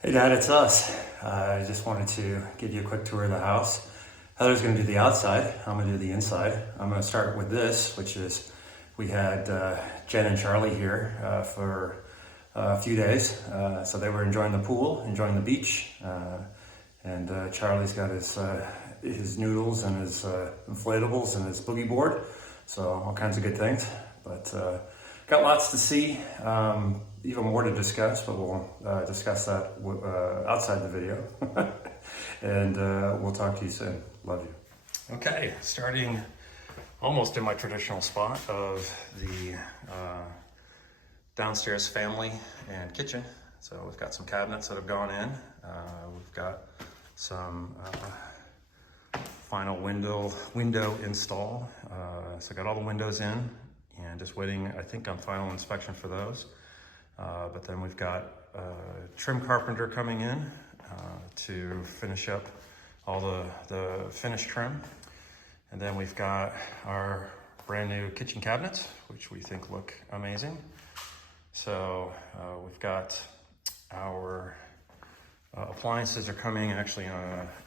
Hey Dad, it's us. I just wanted to give you a quick tour of the house. Heather's going to do the outside. I'm going to do the inside. I'm going to start with this, which is we had Jen and Charlie here for a few days. So they were enjoying the pool, enjoying the beach, and Charlie's got his noodles and his inflatables and his boogie board. So all kinds of good things. But got lots to see, even more to discuss, but we'll discuss that outside the video. And we'll talk to you soon. Love you. Okay, starting almost in my traditional spot of the downstairs family and kitchen. So we've got some cabinets that have gone in. We've got some final window install. So I got all the windows in and just waiting, I think, on final inspection for those. But then we've got a trim carpenter coming in to finish up all the finished trim. And then we've got our brand new kitchen cabinets, which we think look amazing. So we've got our appliances are coming actually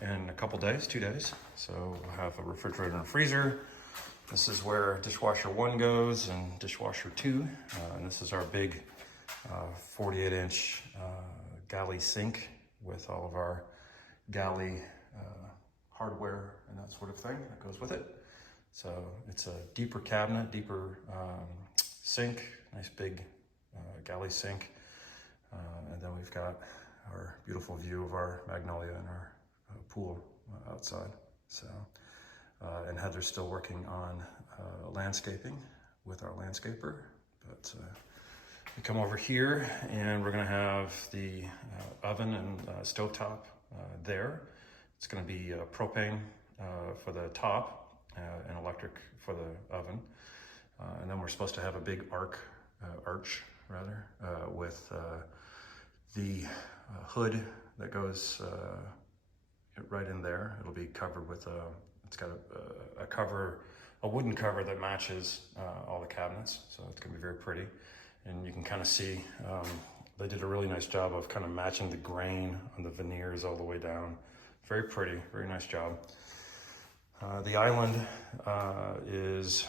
in a couple days, 2 days. So we'll have a refrigerator and freezer. This is where dishwasher 1 goes and dishwasher 2. And this is our big 48-inch galley sink with all of our galley hardware and that sort of thing that goes with it. So it's a deeper cabinet, deeper sink, nice big galley sink. And then we've got our beautiful view of our magnolia and our pool outside. So, and Heather's still working on landscaping with our landscaper. But we come over here and we're gonna have the oven and stovetop there. It's gonna be propane for the top and electric for the oven. And then we're supposed to have a big arch with the hood that goes right in there. It'll be covered with it's got a wooden cover that matches all the cabinets. So it's gonna be very pretty. And you can kind of see, they did a really nice job of kind of matching the grain on the veneers all the way down. Very pretty, very nice job. The island is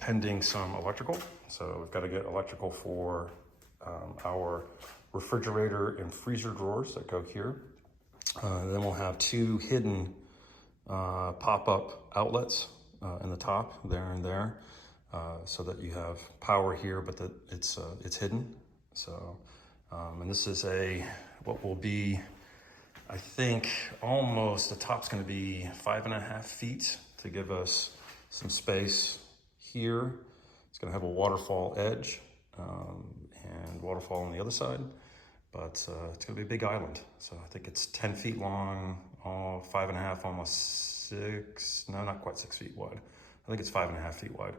pending some electrical. So we've got to get electrical for our refrigerator and freezer drawers that go here. Then we'll have 2 hidden pop-up outlets in the top, there and there. So that you have power here, but that it's hidden. So, and this is what will be, I think, almost, the top's gonna be 5.5 feet to give us some space here. It's gonna have a waterfall edge and waterfall on the other side, but it's gonna be a big island. So I think it's 10 feet long, 5.5, almost 6, no, not quite 6 feet wide. I think it's 5.5 feet wide.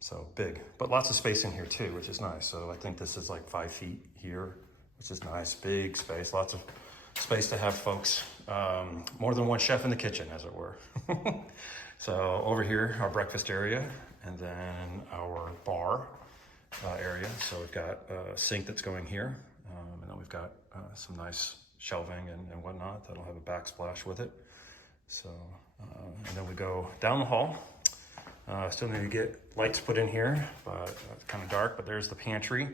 So big, but lots of space in here too, which is nice. So I think this is like 5 feet here, which is nice. Big space, lots of space to have folks. More than one chef in the kitchen, as it were. So over here, our breakfast area, and then our bar area. So we've got a sink that's going here, and then we've got some nice shelving and whatnot that'll have a backsplash with it. So, and then we go down the hall. Still need to get lights put in here, but it's kind of dark, but there's the pantry,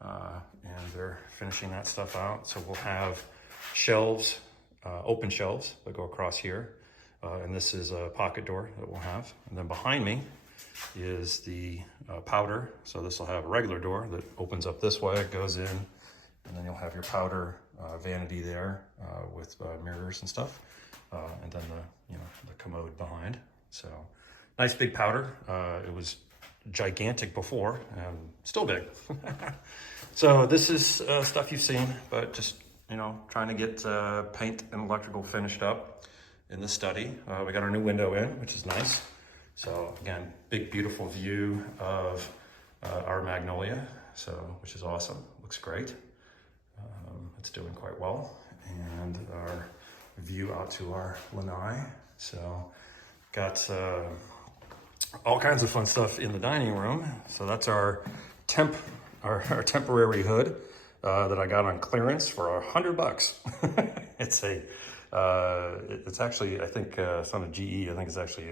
and they're finishing that stuff out. So we'll have shelves, open shelves that go across here. And this is a pocket door that we'll have. And then behind me is the powder. So this will have a regular door that opens up this way, it goes in, and then you'll have your powder vanity there with mirrors and stuff. And then the commode behind. So nice big powder. It was gigantic before, and still big. So this is stuff you've seen, but just, trying to get paint and electrical finished up in the study. We got our new window in, which is nice. So again, big, beautiful view of our magnolia, which is awesome. Looks great. It's doing quite well. And our view out to our lanai. So got all kinds of fun stuff in the dining room. So that's our temporary hood. that I got on clearance for $100. It's actually, I think it's not a GE. I think it's actually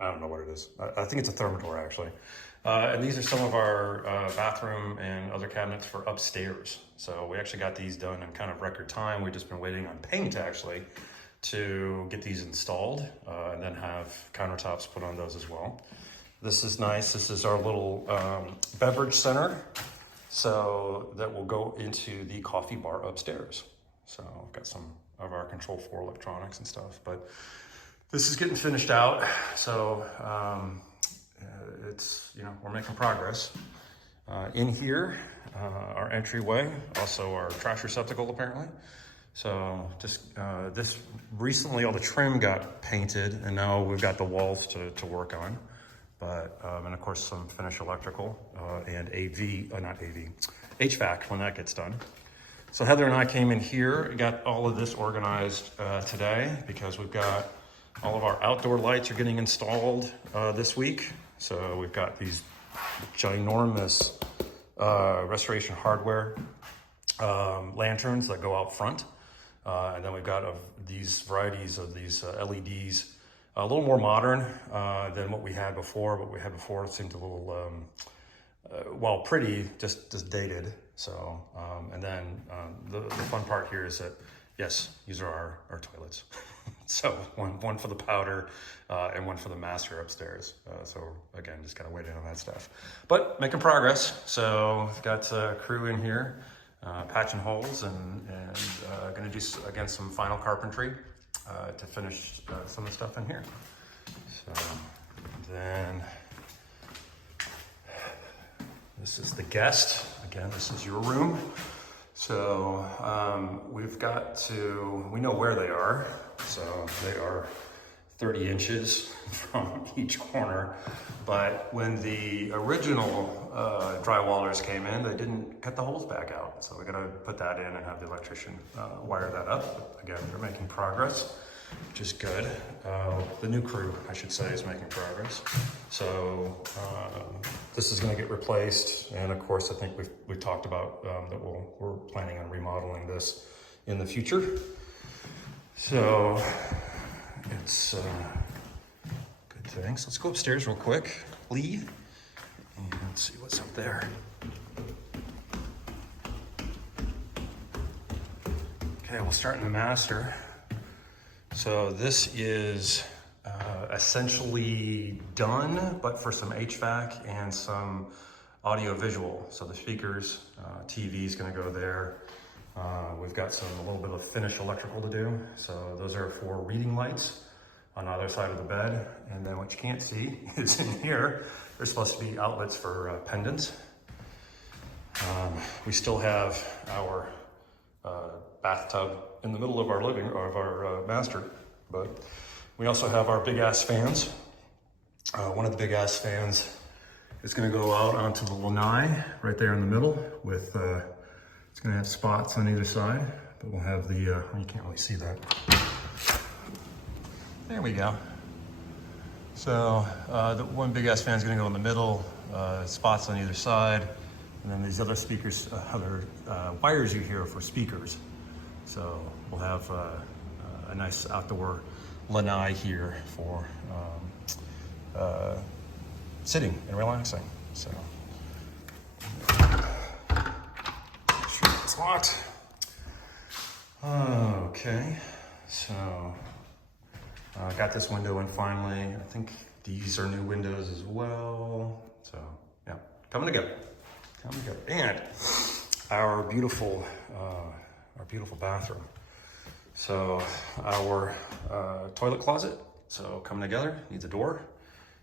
I don't know what it is. I think it's a Thermador actually. And these are some of our bathroom and other cabinets for upstairs. So we actually got these done in kind of record time. We've just been waiting on paint actually to get these installed and then have countertops put on those as well. This is nice. This is our little beverage center. So that will go into the coffee bar upstairs. So I've got some of our control for electronics and stuff, but this is getting finished out. So it's, you know, we're making progress. In here, our entryway, also our trash receptacle apparently. So just this recently, all the trim got painted, and now we've got the walls to work on. But and of course some finished electrical and HVAC when that gets done. So Heather and I came in here, got all of this organized today because we've got all of our outdoor lights are getting installed this week. So we've got these ginormous Restoration Hardware lanterns that go out front. And then we've got these varieties of these LEDs, a little more modern than what we had before. What we had before seemed a little, well, pretty, just dated. So, and then the fun part here is that, yes, these are our toilets. So one for the powder and one for the master upstairs. So again, just kind of waiting on that stuff. But making progress. So we've got a crew in here. Patching holes and going to do, again, some final carpentry to finish some of the stuff in here. So then this is the guest. Again, this is your room. So we know where they are. So they are 30 inches from each corner. But when the original drywallers came in, they didn't cut the holes back out. So we got to put that in and have the electrician wire that up. But again, they're making progress, which is good. The new crew, I should say, is making progress. So this is going to get replaced. And of course, I think we've talked about that we're planning on remodeling this in the future. So it's good things. Let's go upstairs real quick, Lee, and let's see what's up there. Okay, we'll start in the master. So this is essentially done, but for some HVAC and some audio visual. So the speakers, TV is going to go there. We've got a little bit of finished electrical to do. So those are for reading lights on either side of the bed. And then what you can't see is in here, there's supposed to be outlets for pendants. We still have our bathtub in the middle of our master, but we also have our big ass fans. One of the big ass fans is going to go out onto the lanai right there in the middle with it's going to have spots on either side, but we'll have the you can't really see that. There we go. So the one big ass fan is going to go in the middle, spots on either side, and then these other speakers, other wires you hear for speakers. So we'll have a nice outdoor lanai here for sitting and relaxing. So sure it's locked. Okay, so got this window in finally. I think these are new windows as well. So yeah, coming together. And our beautiful bathroom. So our toilet closet, so coming together, needs a door.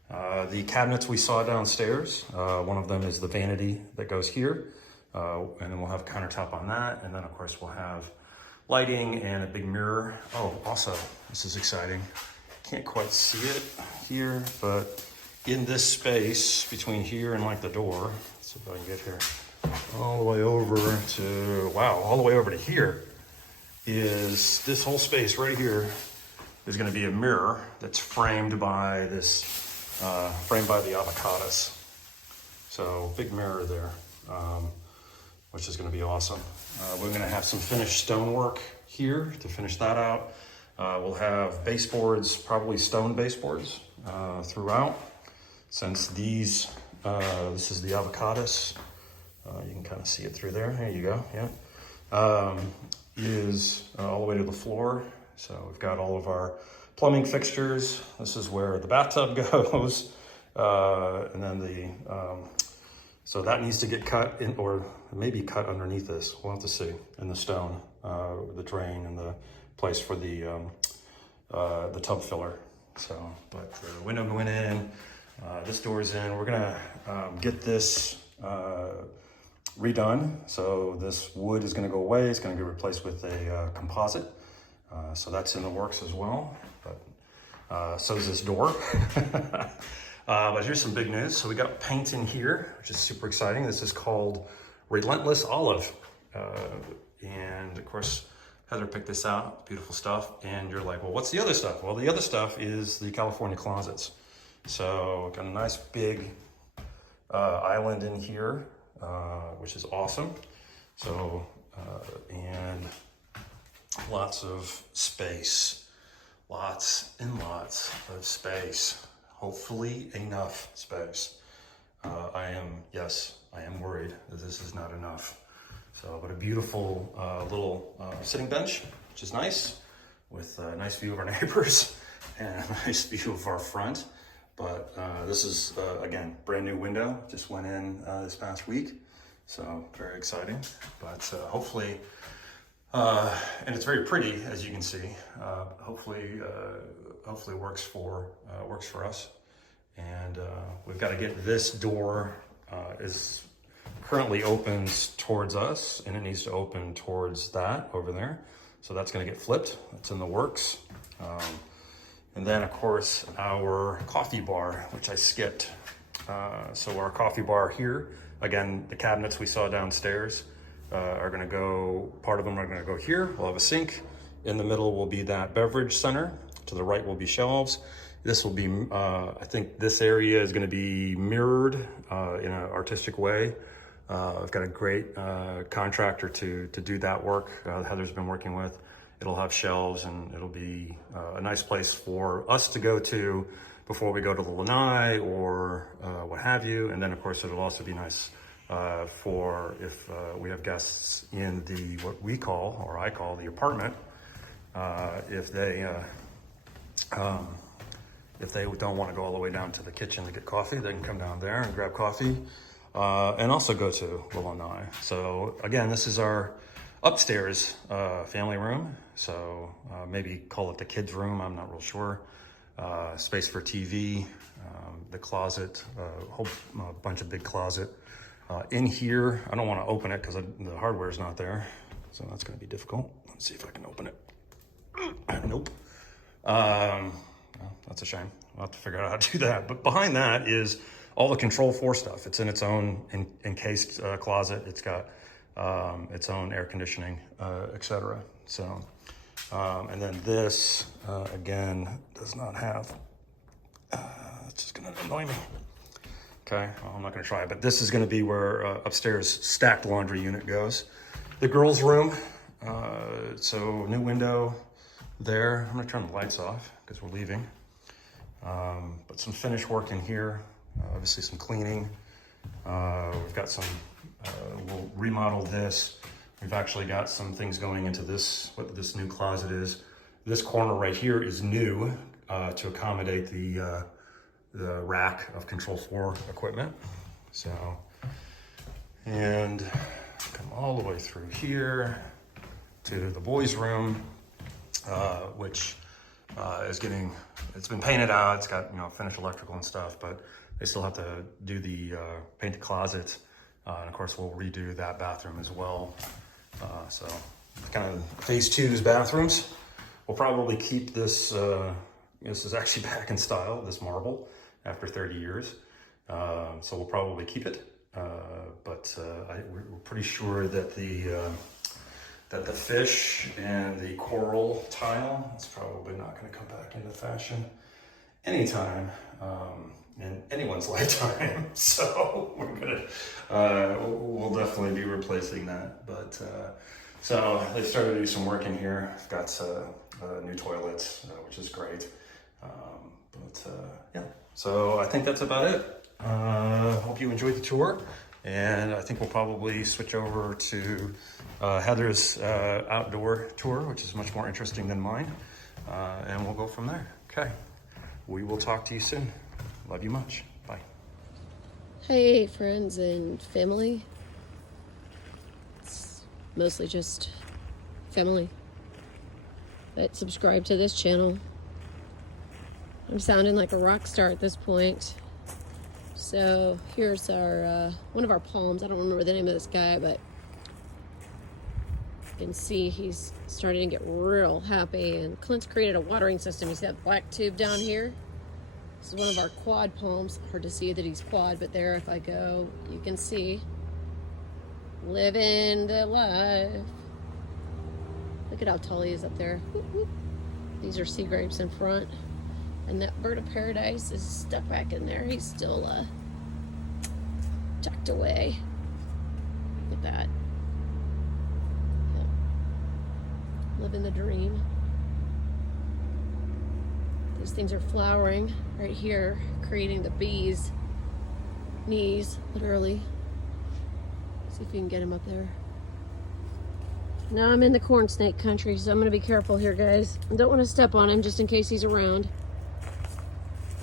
The cabinets we saw downstairs, one of them is the vanity that goes here, and then we'll have a countertop on that, and then of course we'll have lighting and a big mirror. Oh, also, this is exciting. Can't quite see it here, but in this space between here and like the door, let's see if I can get here, all the way over to, wow, all the way over to here is this whole space right here is going to be a mirror that's framed by this, framed by the avocados. So big mirror there. which is going to be awesome. We're going to have some finished stonework here to finish that out. We'll have baseboards, probably stone baseboards throughout. Since these, this is the avocados. You can kind of see it through there. There you go. Yeah, is all the way to the floor. So we've got all of our plumbing fixtures. This is where the bathtub goes, and then the so that needs to get cut in, or maybe cut underneath this. We'll have to see in the stone, the drain and the place for the tub filler. So, but the window went in. This door's in. We're gonna get this redone. So this wood is gonna go away. It's gonna get replaced with a composite. So that's in the works as well. But so is this door. But here's some big news. So we got paint in here, which is super exciting. This is called Relentless Olive. And of course, Heather picked this out, beautiful stuff. And you're like, well, what's the other stuff? Well, the other stuff is the California closets. So got a nice big island in here, which is awesome. So, and lots of space, lots and lots of space. Hopefully enough space. I am worried that this is not enough. So, but a beautiful little sitting bench, which is nice, with a nice view of our neighbors and a nice view of our front. But this is, again, brand new window, just went in this past week. So very exciting, but hopefully, and it's very pretty, as you can see. Hopefully works for us. And we've got to get this door is currently opens towards us, and it needs to open towards that over there. So that's going to get flipped. That's in the works. And then, of course, our coffee bar, which I skipped. So our coffee bar here, again, the cabinets we saw downstairs are going to go. Part of them are going to go here. We'll have a sink. In the middle will be that beverage center. To the right will be shelves. This will be, I think this area is going to be mirrored in an artistic way. I've got a great contractor to do that work. Heather's been working with. It'll have shelves, and it'll be a nice place for us to go to before we go to the lanai or what have you. And then, of course, it'll also be nice for if we have guests in the what we call, or I call, the apartment. If they don't want to go all the way down to the kitchen to get coffee, they can come down there and grab coffee, and also go to the lanai. So again, this is our upstairs family room. So maybe call it the kids' room. I'm not real sure. Space for TV, the closet, a whole bunch of big closet. In here, I don't want to open it because the hardware is not there. So that's going to be difficult. Let's see if I can open it. Nope. Well, that's a shame. We'll have to figure out how to do that. But behind that is all the Control4 stuff. It's in its own encased closet. It's got its own air conditioning, etc. So, and then this, again, does not have, it's just gonna annoy me. Okay, well, I'm not gonna try it, but this is gonna be where upstairs stacked laundry unit goes. The girls' room, so new window there. I'm gonna turn the lights off because we're leaving. But some finish work in here, obviously some cleaning. We've got some, we'll remodel this. We've actually got some things going into this, what this new closet is. This corner right here is new to accommodate the rack of Control4 equipment. So, and come all the way through here to the boys' room, which is getting, it's been painted out. It's got, finished electrical and stuff, but they still have to do the paint the closet. And of course, we'll redo that bathroom as well. So kind of phase 2's bathrooms. We'll probably keep this, this is actually back in style, this marble, after 30 years. So we'll probably keep it. But we're pretty sure that the fish and the coral tile is probably not going to come back into fashion anytime in anyone's lifetime. So we're gonna, we'll definitely be replacing that. But so they started to do some work in here. I've got new toilets, which is great. Yeah, so I think that's about it. Hope you enjoyed the tour, and I think we'll probably switch over to Heather's outdoor tour, which is much more interesting than mine, and we'll go from there. Okay, we will talk to you soon. Love you much. Bye. Hey, friends and family. It's mostly just family that subscribe to this channel. I'm sounding like a rock star at this point. So here's our one of our palms. I don't remember the name of this guy, but you can see he's starting to get real happy. And Clint's created a watering system. He's got a black tube down here. This is one of our quad palms. Hard to see that he's quad, but there, if I go, you can see. Living the life. Look at how tall he is up there. Whoop, whoop. These are sea grapes in front. And that bird of paradise is stuck back in there. He's still tucked away. Look at that. Yeah. Living the dream. These things are flowering right here, creating the bees' knees, literally. See if we can get him up there. Now I'm in the corn snake country, so I'm gonna be careful here, guys. I don't want to step on him just in case he's around.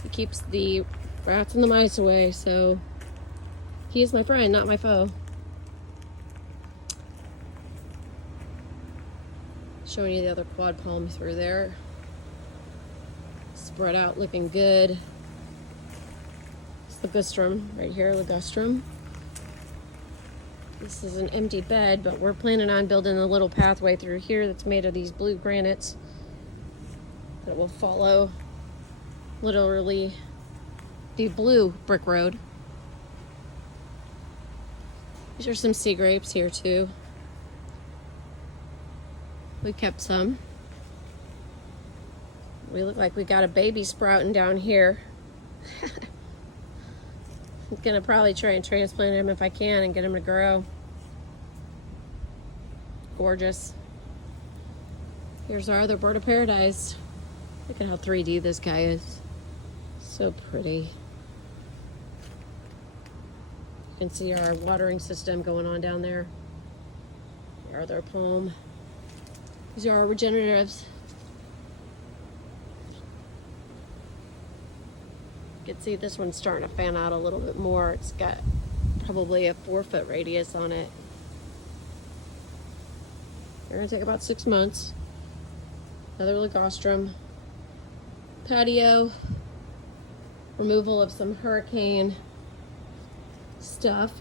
He keeps the rats and the mice away, so he is my friend, not my foe. Showing you the other quad palm through there. Spread out, looking good. It's ligustrum right here, ligustrum. This is an empty bed, but we're planning on building a little pathway through here that's made of these blue granites that will follow literally the blue brick road. These are some sea grapes here too. We kept some. We look like we got a baby sprouting down here. I'm gonna probably try and transplant him if I can and get him to grow. Gorgeous. Here's our other bird of paradise. Look at how 3D this guy is. So pretty. You can see our watering system going on down there. Our other palm. These are our regeneratives. You can see this one's starting to fan out a little bit more. It's got probably a 4-foot radius on it. They're gonna take about 6 months. Another ligustrum. Patio. Removal of some hurricane stuff.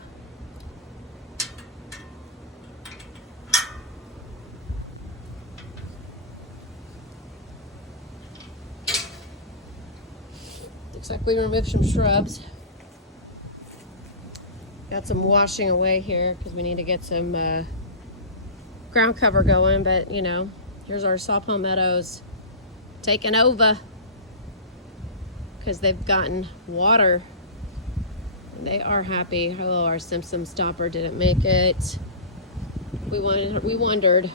Looks like we removed some shrubs. Got some washing away here because we need to get some ground cover going, but you know, here's our saw palmettos taking over because they've gotten water and they are happy. Oh, our Simpson stopper didn't make it. We wondered.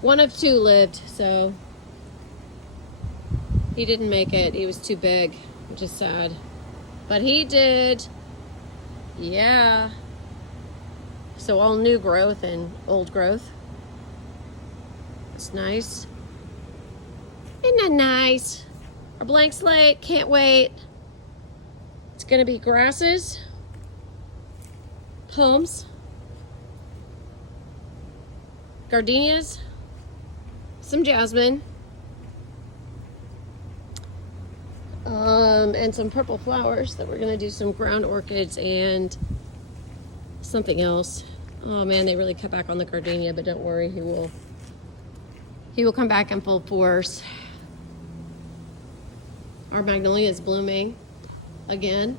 One of two lived, so he didn't make it. He was too big, which is sad. But he did. Yeah. So all new growth and old growth. That's nice. Isn't that nice? Our blank slate, can't wait. It's gonna be grasses, palms, gardenias, some jasmine, and some purple flowers that we're gonna do some ground orchids and something else. Oh man, they really cut back on the gardenia, but don't worry, he will come back in full force. Our magnolia is blooming again.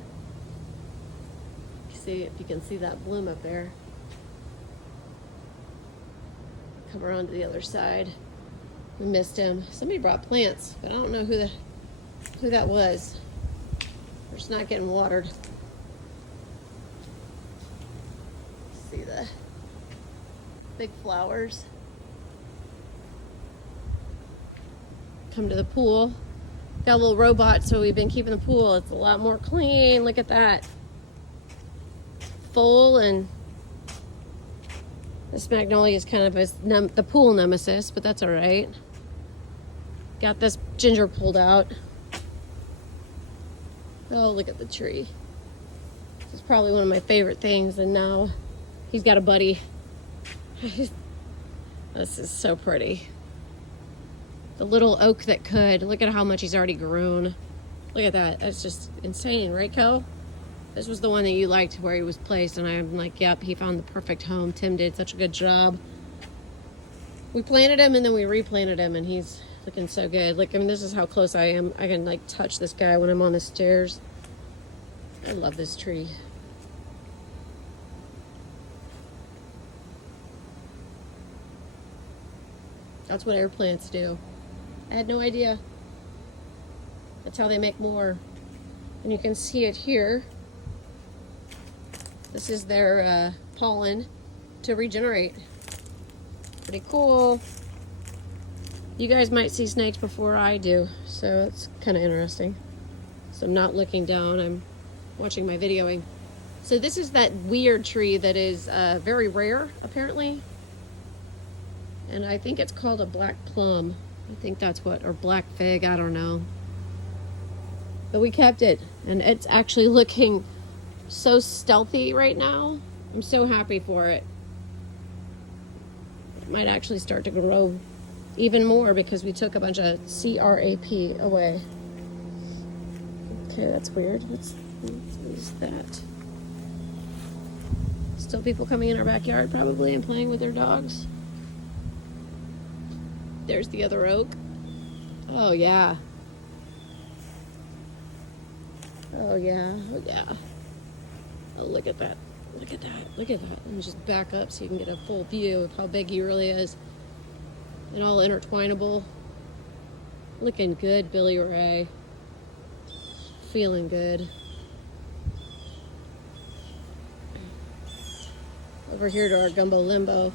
See if you can see that bloom up there. Come around to the other side. We missed him. Somebody brought plants, but I don't know who that was. They're just not getting watered. See the big flowers. Come to the pool. Got a little robot, so we've been keeping the pool. It's a lot more clean. Look at that. Full, and this magnolia is kind of the pool nemesis, but that's all right. Got this ginger pulled out. Oh, look at the tree. This is probably one of my favorite things, and now he's got a buddy. This is so pretty. The little oak that could. Look at how much he's already grown. Look at that. That's just insane, right, Kel? This was the one that you liked where he was placed, and I'm like, yep, he found the perfect home. Tim did such a good job. We planted him, and then we replanted him, and he's looking so good. Like, I mean, this is how close I am. I can, like, touch this guy when I'm on the stairs. I love this tree. That's what air plants do. I had no idea. That's how they make more. And you can see it here. This is their pollen to regenerate. Pretty cool. You guys might see snakes before I do, so it's kind of interesting. So I'm not looking down, I'm watching my videoing. So this is that weird tree that is very rare, apparently. And I think it's called a black plum. I think that's what, or black fig, I don't know. But we kept it, and it's actually looking so stealthy right now. I'm so happy for it. It might actually start to grow even more because we took a bunch of CRAP away. Okay, that's weird. What is that? Still people coming in our backyard probably and playing with their dogs. There's the other oak. Oh yeah. Oh yeah. Oh yeah. Oh, look at that. Look at that. Look at that. Let me just back up so you can get a full view of how big he really is. And all intertwinable. Looking good, Billy Ray. Feeling good. Over here to our gumbo limbo.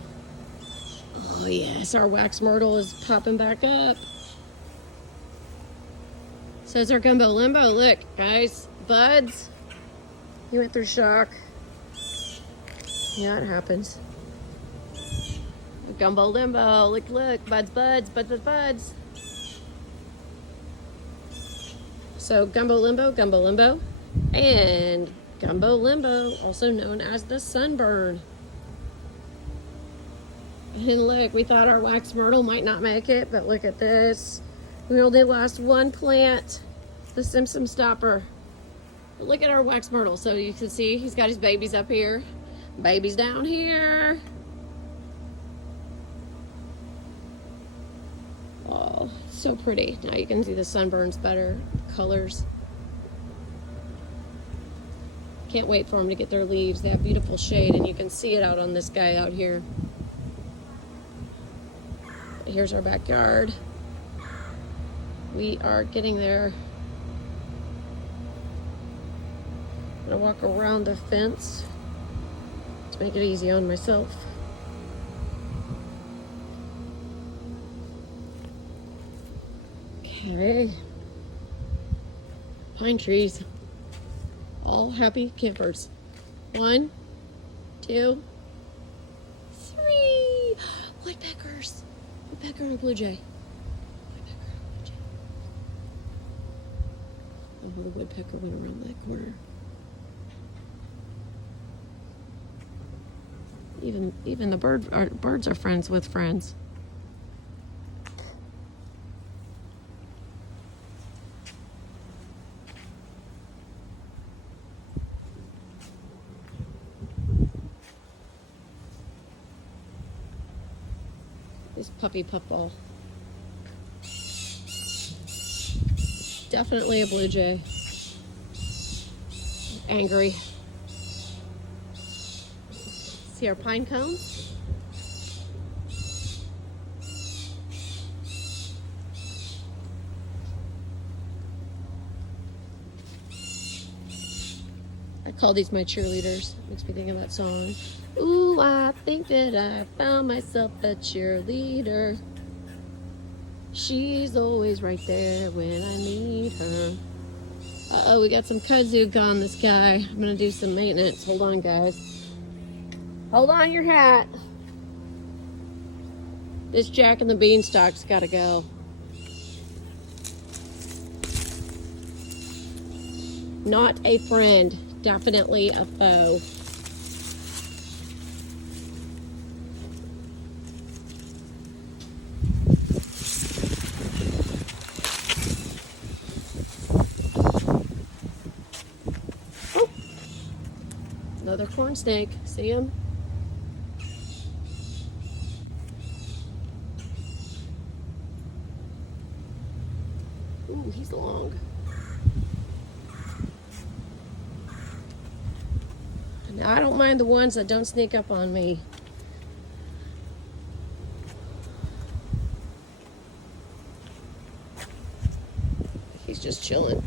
Oh yes, our wax myrtle is popping back up. So it's our gumbo limbo. Look, guys, buds. He went through shock. Yeah, it happens. Gumbo limbo. Look, look, buds, buds, buds, buds, buds. So gumbo limbo, and gumbo limbo, also known as the sunburn. And look, we thought our wax myrtle might not make it, but look at this. We only lost one plant, the Simpson stopper. But look at our wax myrtle. So you can see he's got his babies up here, babies down here. Oh, so pretty. Now you can see the sunburns better, colors. Can't wait for them to get their leaves. They have beautiful shade, and you can see it out on this guy out here. Here's our backyard. We are getting there. I'm gonna walk around the fence to make it easy on myself. Okay. Pine trees. All happy campers. 1, 2, 3. Woodpeckers. Woodpecker and a blue jay. Woodpecker and a blue jay. Oh, the woodpecker went around that corner. Even the birds are friends with friends. This puppy puffball. Definitely a blue jay. Angry. See our pine cones? call these my cheerleaders. Makes me think of that song. Ooh, I think that I found myself a cheerleader. She's always right there when I need her. Uh-oh, we got some kudzu on this guy. I'm gonna do some maintenance. Hold on, guys. Hold on your hat. This Jack and the Beanstalk's gotta go. Not a friend, definitely a foe. Oh, another corn snake. See him? Ooh, he's long. Now, I don't mind the ones that don't sneak up on me. He's just chilling.